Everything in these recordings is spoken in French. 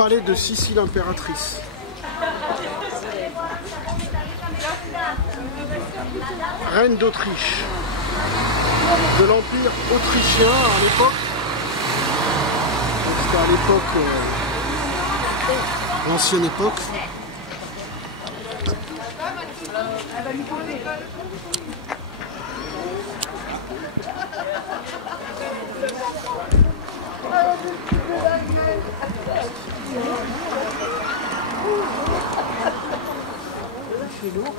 palais de Sissi l'impératrice. Reine d'Autriche, de l'Empire autrichien à l'époque. C'était à l'époque, l'ancienne époque. C'est lourd.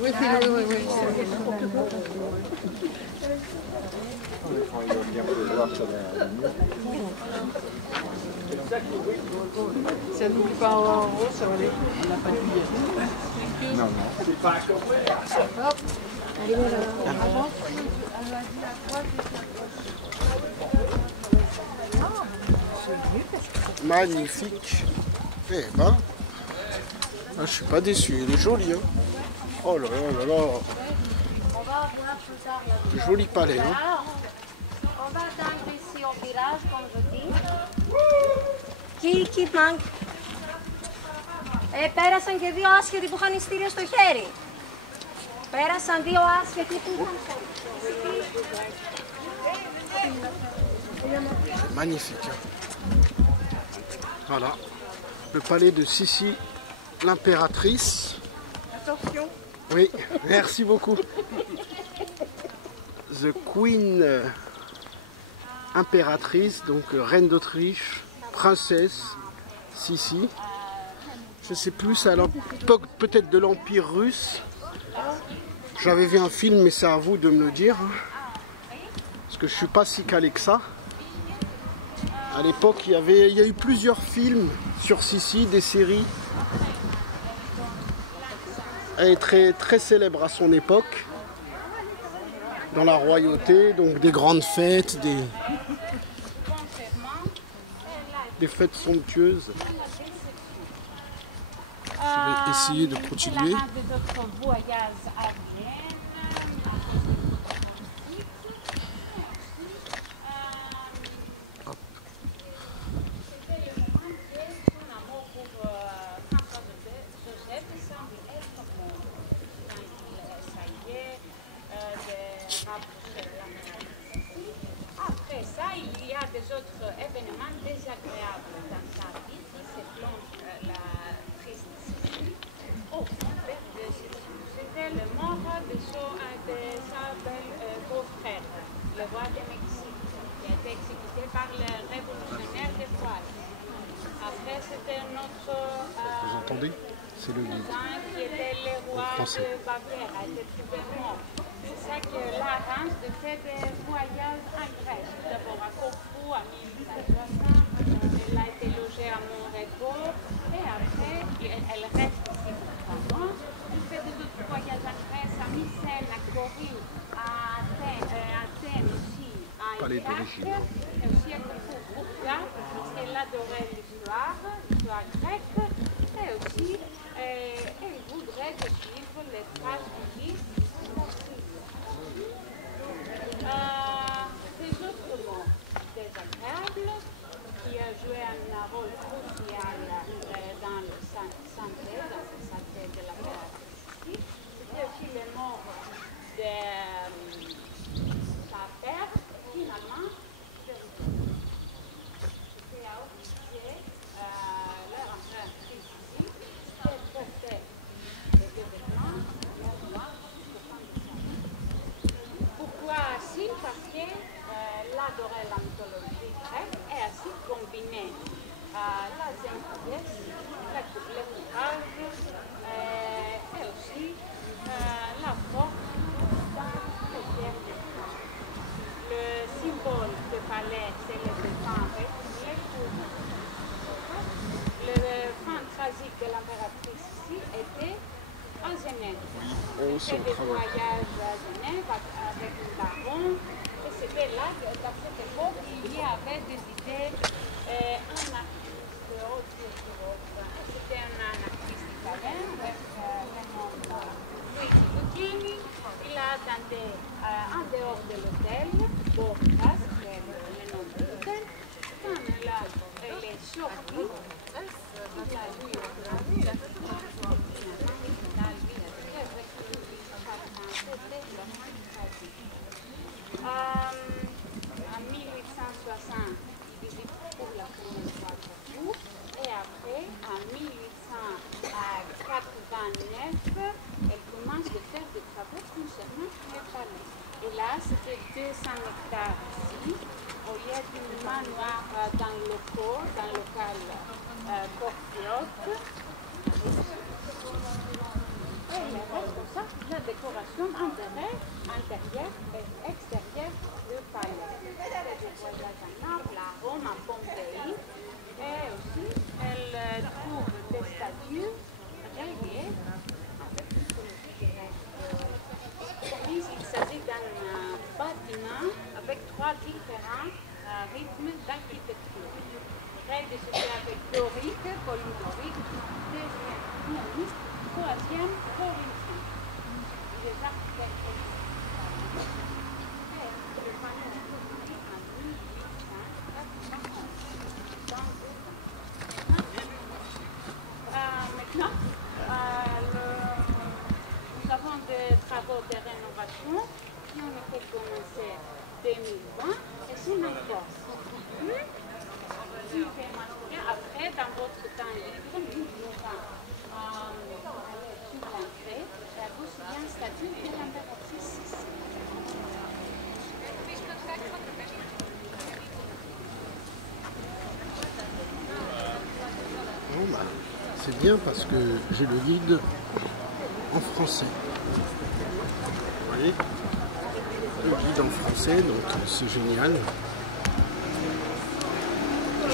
Oui, c'est lourd, oui. Ça n'oublie pas en haut, ça va aller. On n'a pas de billet. Non, non. Hop. Allez, voilà. Magnifique. Eh ben, je suis pas déçu, il est joli. Hein. Oh là là là là. On va voir tout ça. Joli palais. Hein. On va attendre ici au virage, comme je dis. Qui manque? Πέρασαν και δύο άσχετοι που είχαν ειστήριο στο χέρι. Πέρασαν δύο άσχετοι που είχαν Magnifique. Hein. Voilà. Le palais de Sissi l'impératrice. Attention. Oui, merci beaucoup. The Queen impératrice, donc reine d'Autriche, princesse Sissi. Je sais plus, à l'époque peut-être de l'Empire russe. J'avais vu un film, mais c'est à vous de me le dire. Parce que je suis pas si calé que ça. À l'époque, il y a eu plusieurs films sur Sissi, des séries. Elle est très célèbre à son époque. Dans la royauté, donc des grandes fêtes, des fêtes somptueuses. Je vais essayer de continuer. Après ça, il y a des autres événements désagréables dans sa vie qui se plongent la tristesse. Oh, c'était le mort de sa belle beau-frère, le roi de Mexique, qui a été exécuté par les révolutionnaires de Juárez. Après, c'était notre Vous entendez? C'est le guide. qui était le roi de Bavière, a été trouvé mort. C'est ça que l'arrange de faire des voyages en Grèce. D'abord à Corfou en 1860, elle a été logée à Montréal et après elle reste ici pour 3 mois. Elle fait des autres voyages en Grèce, à Mycène, à Corinthe, à Athènes aussi, à Irak et aussi à Corfou. Pourquoi? Parce qu'elle adorait l'histoire grecque et aussi elle voudrait suivre les traces du Christ. Des autres mots désagréables qui a joué un rôle crucial dans le santé de la période. C'était aussi les morts de sa père, finalement. C'était à officier leur impératrice ici, qu'elle portait les vêtements, leur roi, pourquoi ainsi? Parce qu'elle adorait la mythologie grecque et ainsi combinait la gentillesse, le courage et aussi la force dans les guerres de France. Le symbole du palais, c'est l'éléphant avec les coups. Le fin tragique de l'impératrice ici était à Genève. Il fait des voyages à Genève avec le baron. Et c'était là qu'à cette époque, il y avait des idées anarchistes C'était un anarchiste italien avec le nom Luigi Puccini. Il a attendu en dehors de l'hôtel, Borgas, c'est le nom de l'hôtel. Quand elle est sortie, Maintenant, nous avons des travaux de rénovation qui ont été commencés en 2020 et sont en cours. Après, dans votre temps libre, nous allons aller sur l'entrée et à vous bien statut de température 6. Bon, bah, c'est bien parce que j'ai le guide en français. Vous voyez, le guide en français, donc c'est génial.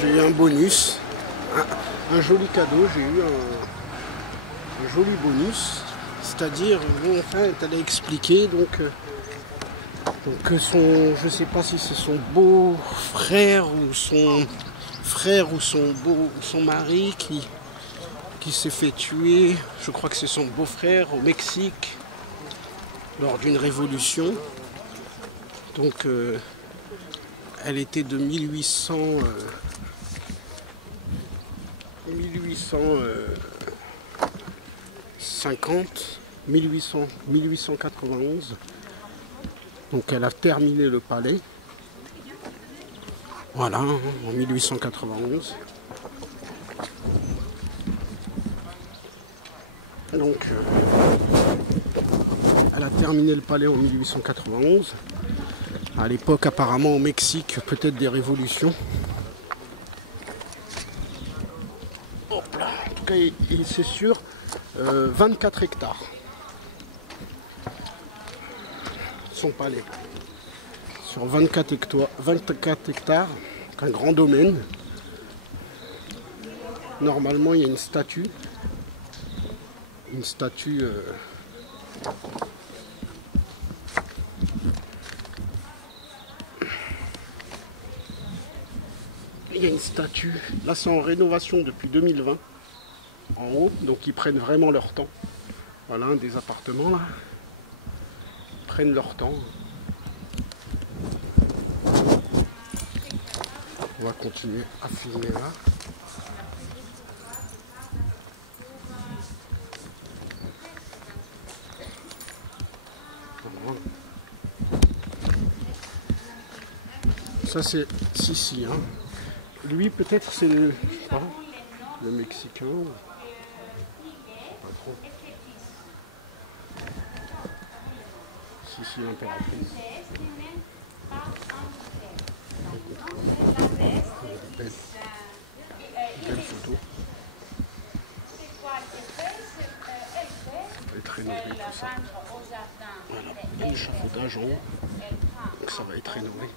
J'ai eu un bonus, un joli cadeau, j'ai eu un joli bonus, c'est-à-dire, bon, enfin, elle a expliqué donc que son, je sais pas si c'est son beau-frère ou son frère ou son mari qui s'est fait tuer, je crois que c'est son beau-frère au Mexique lors d'une révolution. Donc elle était de 1850, 1891. Donc elle a terminé le palais. Voilà, en 1891. Donc elle a terminé le palais en 1891. À l'époque, apparemment au Mexique, peut-être des révolutions. Hop là. En tout cas, c'est sûr, 24 hectares. Son palais. Sur 24 hectares, un grand domaine. Normalement, il y a une statue. Une statue... Il y a une statue, là c'est en rénovation depuis 2020, en haut, donc ils prennent vraiment leur temps. Voilà, un des appartements là, ils prennent leur temps. On va continuer à filmer là. Ça c'est Sissi, hein. Lui, peut-être, c'est le, je sais pas, le Mexicain. Pas trop. Si, l'impératrice. Belle photo. Ça va être rénové, tout ça. Voilà, il y a l'échafaudage en haut. Donc ça va être rénové.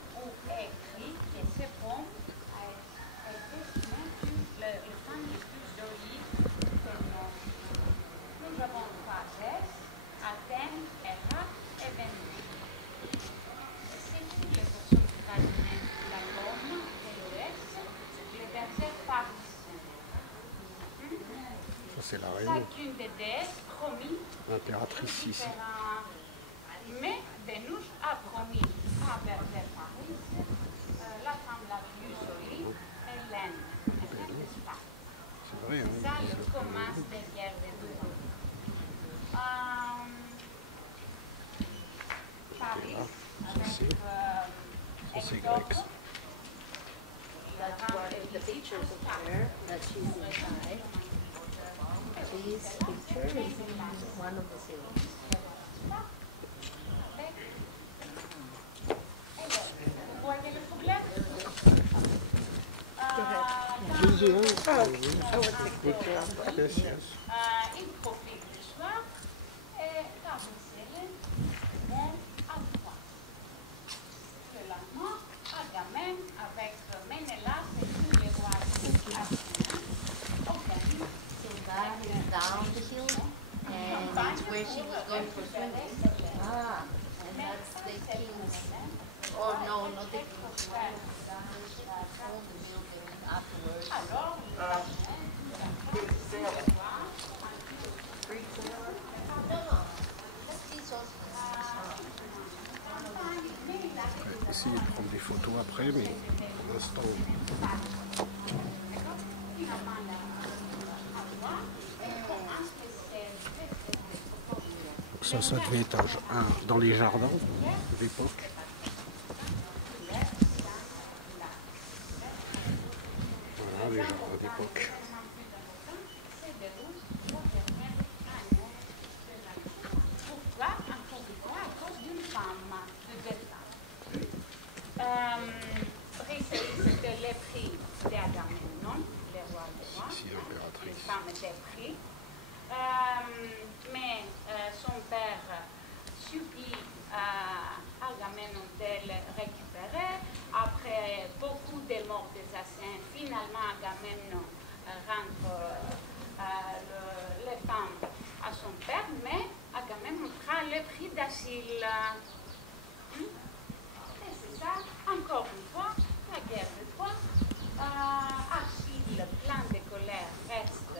Ça c'est la reine. L'impératrice ici. Mais Vénus a promis à Paris la femme la plus jolie, Hélène. C'est vrai, hein. Ça, je commence derrière les deux. Paris, avec C'est grec. That's one of the pictures of her that she's inside. This picture is in one of the series. Yes, yes. Il profite du soir et Hélène vont à trois. Le lendemain, Agamemnon avec Ménélas et tous les rois organisent So that is down the hill, and it's where she was going for swimming. Ah, and that's the king's. Oh no, not the king's. All the building afterwards. No, no, that's his husband. mais pour l'instant... Ça devait être dans les jardins d'époque. Voilà, les jardins d'époque. C'était les prix d'Agamemnon, le roi des rois. Les femmes étaient pris. Mais son père subit Agamemnon de le récupérer. Après beaucoup de morts des Assyriens, finalement Agamemnon rentre les femmes à son père, mais Agamemnon prend le prix d'Achille. Et c'est ça, encore une fois, la guerre de Troie. Achille, plein de colère, reste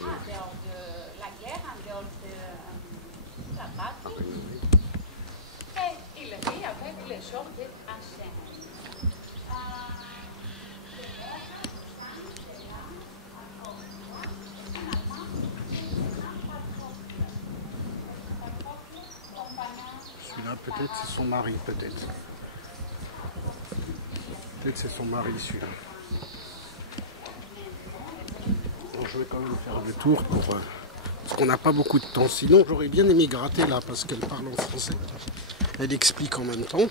en dehors de la guerre, en dehors de la bataille. Et il vit avec les gens d'Achille. Celui-là, peut-être c'est son mari, peut-être. Peut-être c'est son mari, celui-là. Bon, je vais quand même faire le tour pour... parce qu'on n'a pas beaucoup de temps. Sinon, j'aurais bien aimé gratter là, parce qu'elle parle en français. Elle explique en même temps.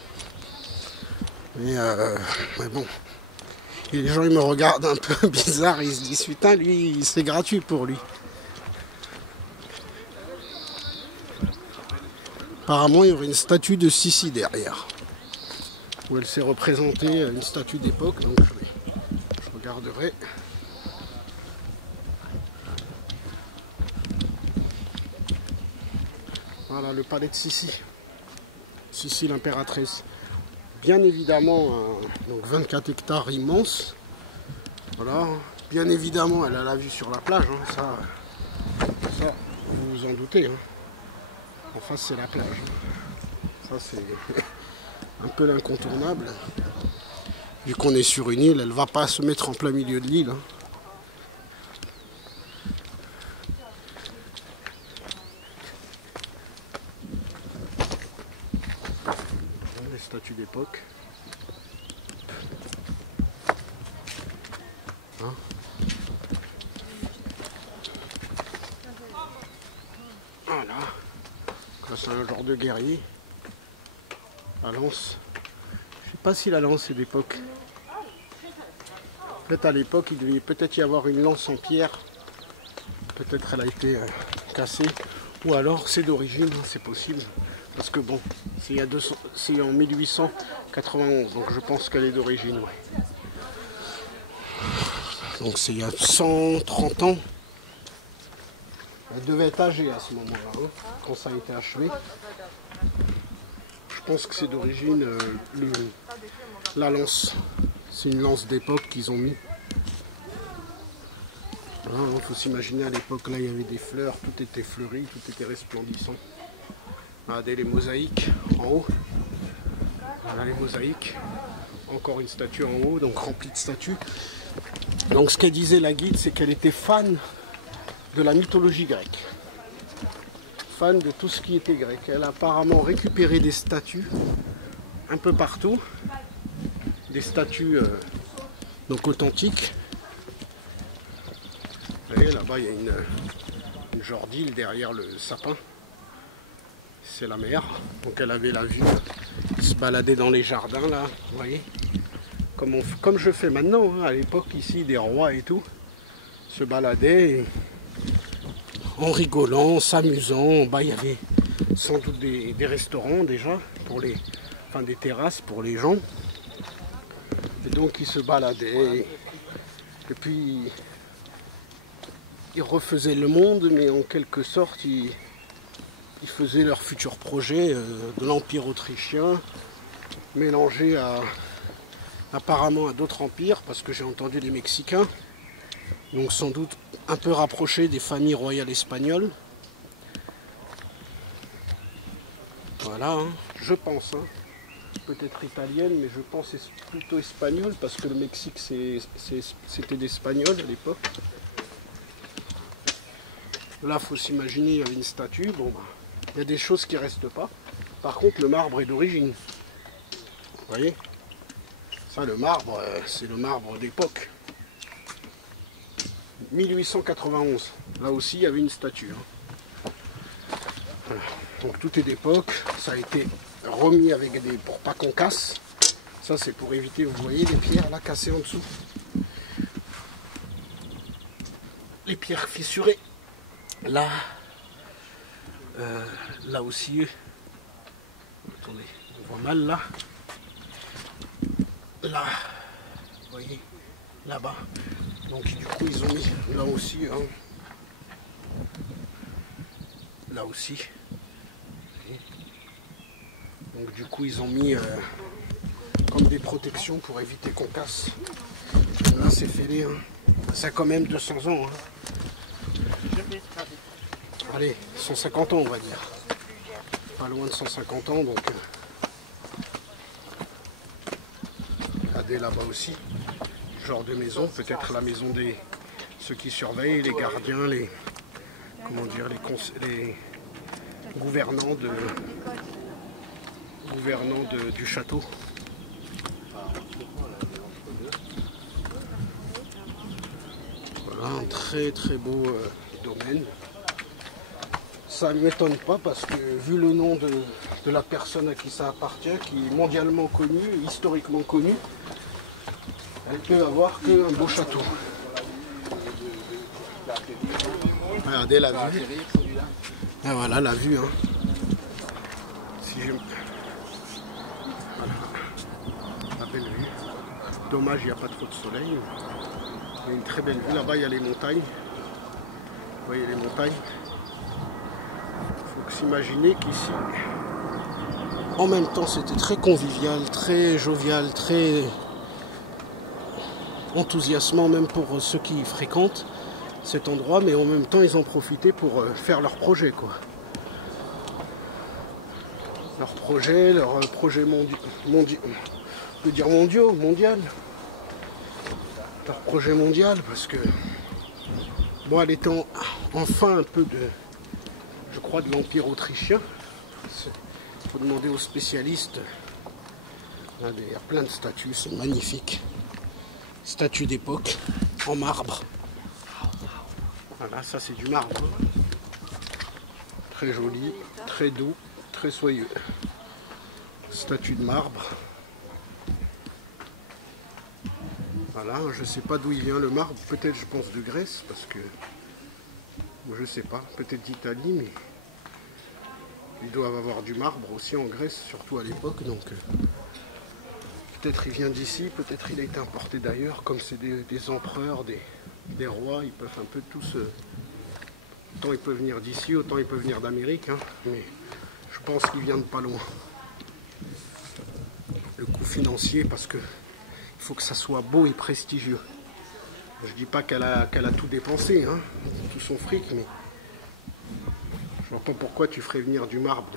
Mais bon. Et les gens, ils me regardent un peu bizarre. Ils se disent, putain, lui, c'est gratuit pour lui. Apparemment, il y aurait une statue de Sissi derrière. Où elle s'est représentée, une statue d'époque. Donc, je regarderai. Voilà le palais de Sissi. Sissi l'impératrice. Bien évidemment, donc 24 hectares immenses. Voilà. Bien évidemment, elle a la vue sur la plage. Hein. Ça, vous vous en doutez. Hein. En face, c'est la plage. Ça, c'est un peu l'incontournable. Vu qu'on est sur une île, elle ne va pas se mettre en plein milieu de l'île. Hein. Les statues d'époque. Hein? Voilà. Là, c'est un genre de guerrier. La lance. Je sais pas si la lance est d'époque. En fait, à l'époque, il devait peut-être y avoir une lance en pierre. Peut-être elle a été cassée. Ou alors c'est d'origine, hein, c'est possible. Parce que bon, c'est en 1891, donc je pense qu'elle est d'origine. Ouais. Donc c'est il y a 130 ans. Elle devait être âgée à ce moment-là, hein, quand ça a été achevé. Je pense que c'est d'origine la lance. C'est une lance d'époque qu'ils ont mis. Il faut s'imaginer à l'époque, là il y avait des fleurs, tout était fleuri, tout était resplendissant. Regardez les mosaïques en haut. Voilà les mosaïques. Encore une statue en haut, donc remplie de statues. Donc ce qu'elle disait la guide, c'est qu'elle était fan de la mythologie grecque. Fan de tout ce qui était grec. Elle a apparemment récupéré des statues un peu partout. Des statues donc authentiques. Vous voyez, là-bas, il y a une genre d'île derrière le sapin. C'est la mer. Donc elle avait la vue se balader dans les jardins, là. Vous voyez, comme je fais maintenant, hein, à l'époque, ici, des rois et tout, se baladaient en rigolant, en s'amusant. Bah, il y avait sans doute des restaurants déjà, enfin des terrasses pour les gens. Et donc ils se baladaient. Et puis ils refaisaient le monde, mais en quelque sorte ils faisaient leur futur projet de l'Empire autrichien, mélangé apparemment à d'autres empires, parce que j'ai entendu les Mexicains, donc sans doute un peu rapprochés des familles royales espagnoles. Voilà, hein, je pense. Hein. peut-être italienne, mais je pense que c'est plutôt espagnol, parce que le Mexique c'était d'espagnol à l'époque. Là, il faut s'imaginer, il y avait une statue. Bon, bah, il y a des choses qui ne restent pas. Par contre, le marbre est d'origine. Vous voyez? Ça, le marbre, c'est le marbre d'époque. 1891. Là aussi, il y avait une statue. Hein. Voilà. Donc, tout est d'époque. Ça a été remis avec des... pour pas qu'on casse. Ça, c'est pour éviter, vous voyez, les pierres là cassées en dessous. Les pierres fissurées. Là, là aussi, attendez, on voit mal là. Là, vous voyez, là-bas. Donc du coup, ils ont mis là aussi, hein, là aussi. Donc du coup, ils ont mis comme des protections pour éviter qu'on casse. Là, c'est fêlé, hein. Ça a quand même 200 ans. Hein. Allez, 150 ans on va dire. Pas loin de 150 ans donc. Regardez là-bas aussi. Genre de maison, peut-être la maison des ceux qui surveillent, les gardiens, les comment dire, les gouvernants du château. Voilà un très très beau domaine. Ça ne m'étonne pas parce que vu le nom de la personne à qui ça appartient, qui est mondialement connue, historiquement connue, elle peut avoir qu'un beau château. Regardez la vue. Et voilà la vue. Hein. Si je... Voilà. La belle vue. Dommage, il n'y a pas trop de soleil. Il y a une très belle vue. Là-bas, il y a les montagnes. Vous voyez les montagnes. Il faut s'imaginer qu'ici, en même temps, c'était très convivial, très jovial, très enthousiasmant, même pour ceux qui fréquentent cet endroit, mais en même temps, ils en profitaient pour faire leurs projets, quoi. Leurs projets mondial. Leur projet mondial, parce que bon, elle était enfin un peu de, je crois, de l'Empire autrichien. Il faut demander aux spécialistes. Il y a plein de statues, c'est magnifique. Statues d'époque, en marbre. Voilà, ça c'est du marbre. Très joli, très doux, très soyeux. Statue de marbre. Voilà, je ne sais pas d'où il vient le marbre, peut-être je pense de Grèce, parce que je ne sais pas, peut-être d'Italie, mais ils doivent avoir du marbre aussi en Grèce, surtout à l'époque, donc peut-être il vient d'ici, peut-être il a été importé d'ailleurs, comme c'est des empereurs, des rois, ils peuvent un peu tous, autant il peut venir d'ici, autant il peut venir d'Amérique, hein, mais je pense qu'il vient de pas loin. Le coût financier, parce que il faut que ça soit beau et prestigieux. Je dis pas qu'elle a tout dépensé, hein, tout son fric, mais je vois pas pourquoi tu ferais venir du marbre